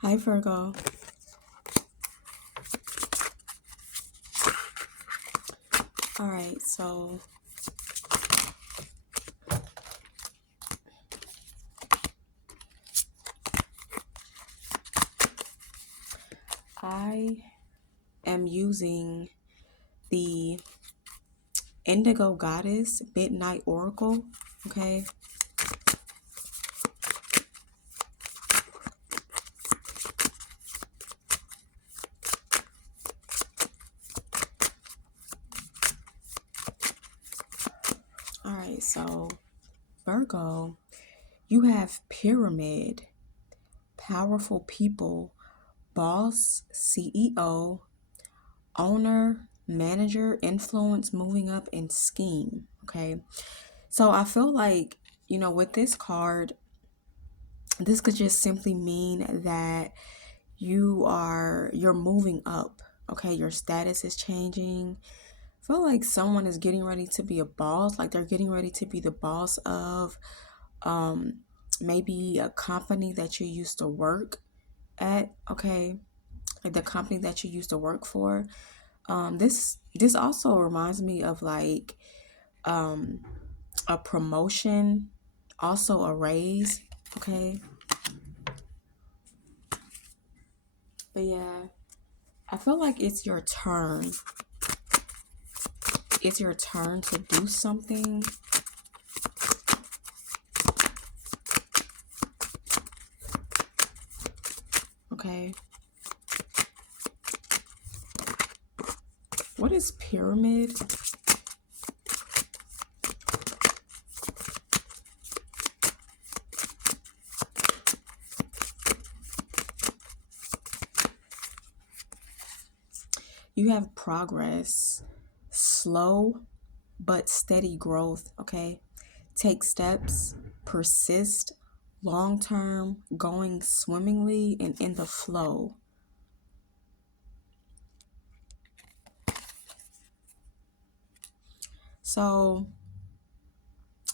Hi, Virgo. All right, so I am using the Indigo Goddess Midnight Oracle. Okay. All right, so Virgo, you have Pyramid, Powerful People, Boss, CEO, Owner, Manager, Influence, Moving Up, and Scheme. Okay. So I feel like, with this card, this could just simply mean that you're moving up. Okay, your status is changing. I feel like someone is getting ready to be a boss, like they're getting ready to be the boss of um maybe a company that you used to work at. Okay, like the company that you used to work for. This also reminds me of like um a promotion, also a raise. Okay, but yeah, I feel like it's your turn to do something. Okay. What is pyramid? You have progress, slow but steady growth. Okay. Take steps, persist, long term, going swimmingly and in the flow. So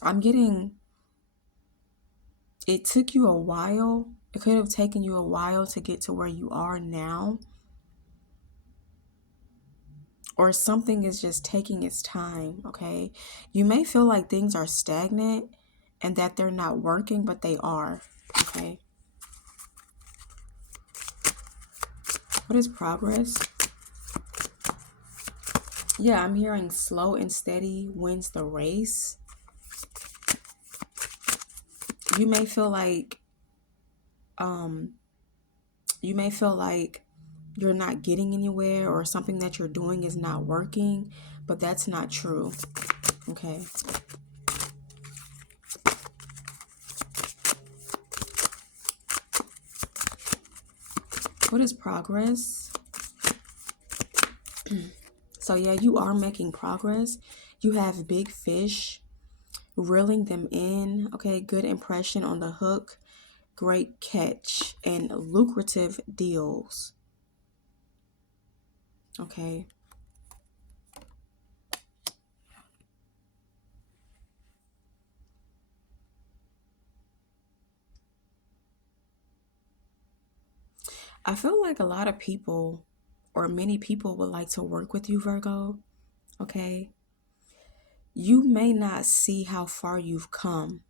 I'm getting, it took you a while. It could have taken you a while to get to where you are now, or something is just taking its time. Okay. You may feel like things are stagnant and that they're not working, but they are. Okay. What is progress? Yeah, I'm hearing slow and steady wins the race. You may feel like um you may feel like you're not getting anywhere or something that you're doing is not working, but that's not true. Okay. What is progress? So yeah, you are making progress. You have big fish, reeling them in. Okay, good impression on the hook, great catch, and lucrative deals. Okay. I feel like a lot of people or many people would like to work with you, Virgo. Okay. You may not see how far you've come,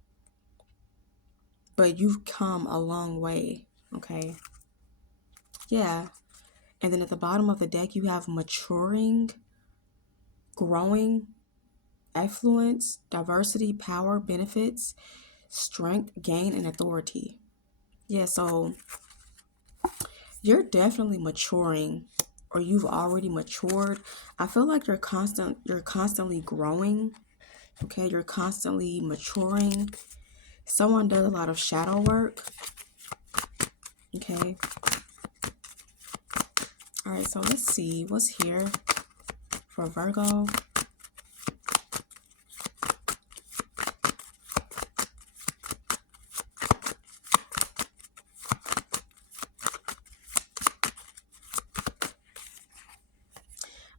but you've come a long way. Okay. Yeah. And then at the bottom of the deck, you have maturing, growing, affluence, diversity, power, benefits, strength, gain, and authority. Yeah. So you're definitely maturing, or you've already matured. I feel like you're constantly growing. Okay, you're constantly maturing. Someone does a lot of shadow work. Okay. All right, so let's see what's here for Virgo.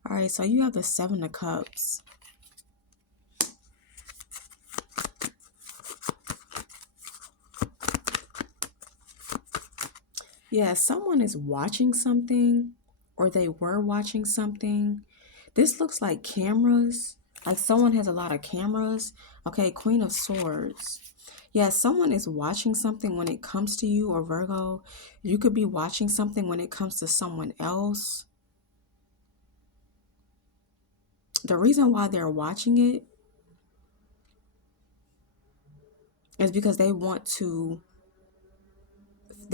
All right, so you have the Seven of Cups. Yeah, someone is watching something or they were watching something. This looks like cameras. Like someone has a lot of cameras. Okay, Queen of Swords. Yeah, someone is watching something when it comes to you, or Virgo. You could be watching something when it comes to someone else. The reason why they're watching it is because they're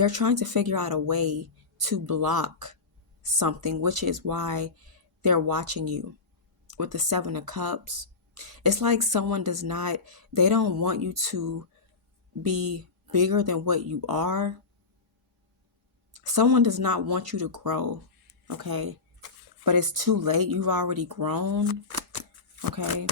trying to figure out a way to block something, which is why they're watching you. With the Seven of Cups, it's like they don't want you to be bigger than what you are. Someone does not want you to grow, okay? But it's too late. You've already grown, okay?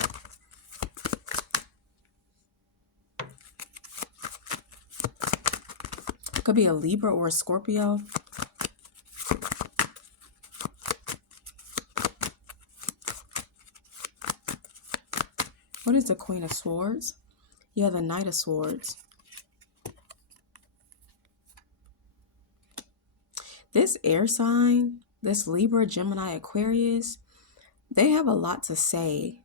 It could be a Libra or a Scorpio. What is the Queen of Swords? Yeah, the Knight of Swords. This air sign, this Libra, Gemini, Aquarius, they have a lot to say.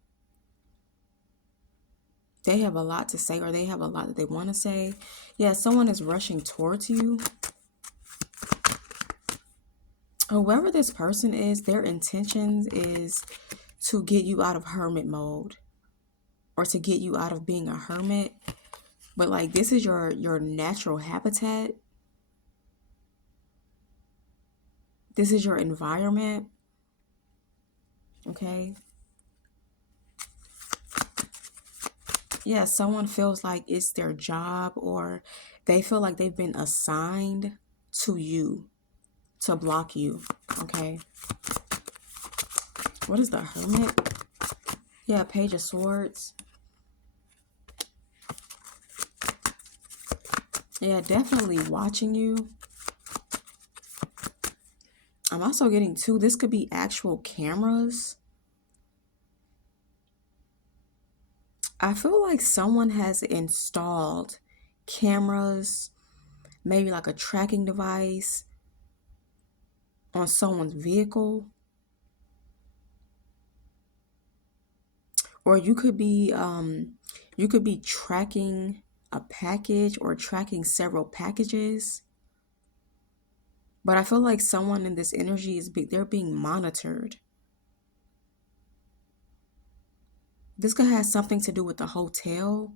They have a lot to say, or they have a lot that they want to say. Yeah, someone is rushing towards you. Whoever this person is, their intentions is to get you out of hermit mode or to get you out of being a hermit. But like this is your natural habitat. This is your environment. Okay. Yeah, someone feels like it's their job, or they feel like they've been assigned to you to block you. Okay. What is the Hermit? Yeah, Page of Swords. Yeah, definitely watching you. I'm also getting too, this could be actual cameras. I feel like someone has installed cameras, maybe like a tracking device on someone's vehicle. Or you could be tracking a package or tracking several packages. But I feel like someone in this energy they're being monitored. This could have something to do with the hotel.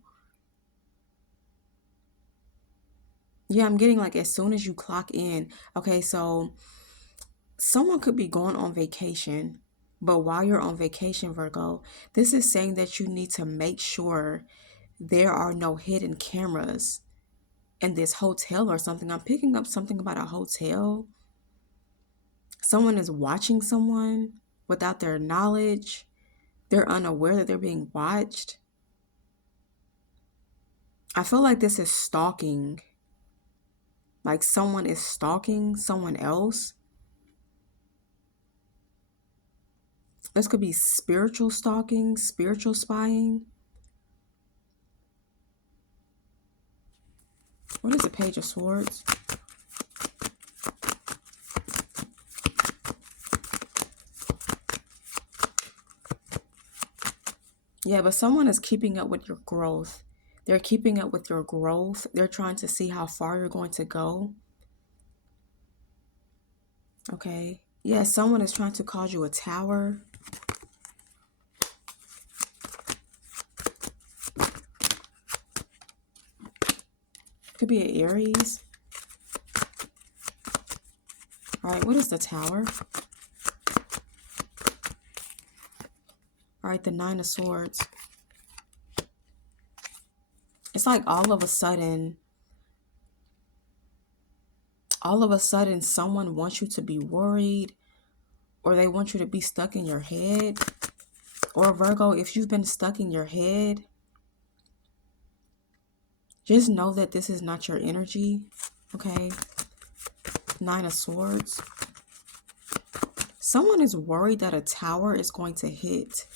Yeah, I'm getting like as soon as you clock in. Okay, so someone could be going on vacation, but while you're on vacation, Virgo, this is saying that you need to make sure there are no hidden cameras in this hotel or something. I'm picking up something about a hotel. Someone is watching someone without their knowledge. They're unaware that they're being watched. I feel like this is stalking. Like someone is stalking someone else. This could be spiritual stalking, spiritual spying. What is the Page of Swords? Yeah, but someone is keeping up with your growth. They're keeping up with your growth. They're trying to see how far you're going to go. Okay. Yeah, someone is trying to cause you a tower. Could be an Aries. All right, what is the Tower? All right, the Nine of Swords. It's like all of a sudden, someone wants you to be worried, or they want you to be stuck in your head. Or Virgo, if you've been stuck in your head, just know that this is not your energy, okay? Nine of Swords. Someone is worried that a tower is going to hit.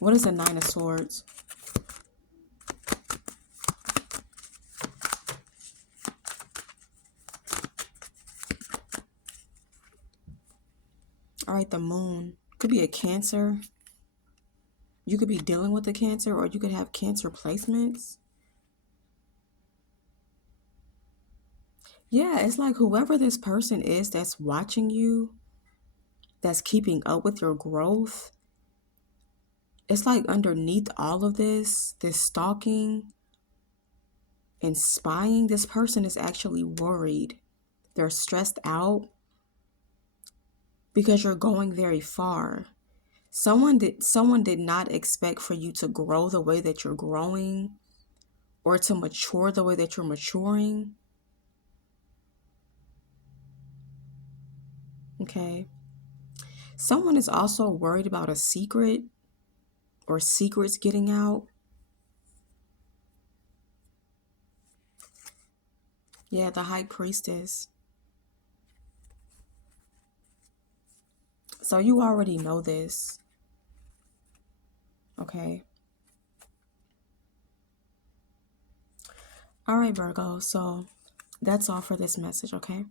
What is the Nine of Swords? All right, the moon could be a Cancer. You could be dealing with a Cancer, or you could have Cancer placements. Yeah, it's like whoever this person is that's watching you, that's keeping up with your growth, it's like underneath all of this stalking and spying, this person is actually worried. They're stressed out because you're going very far. Someone did not expect for you to grow the way that you're growing, or to mature the way that you're maturing. Okay. Someone is also worried about a secret, or secrets getting out. Yeah, the High Priestess. So you already know this. Okay. All right, Virgo. So that's all for this message, okay?